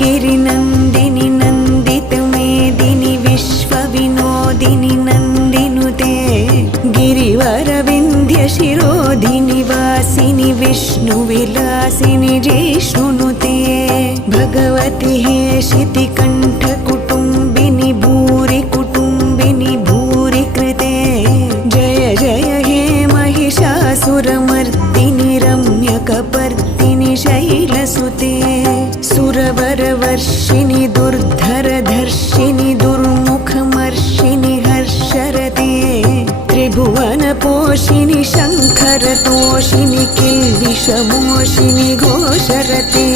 गिरिनन्दिनि नन्दितमेदिनि विश्वविनोदिनि नन्दिनुते गिरिवरविन्ध्यशिरोधिनि वासिनि विष्णुविलासिनि जिष्णुनुते भगवति हेशितिकण्ठकुटुम्बिनि भूरि कुटुम्बिनि भूरि कृते जय जय हे महिषासुरमर्दिनि रम्यकपर्दिनि शैलसुते सुरवरवर्षिणि दुर्धरधर्षिणि दुर्मुखमर्षिणि हर्षरते त्रिभुवनपोषिणि शङ्करतोषिणि किल्बिषमोषिणि घोषरते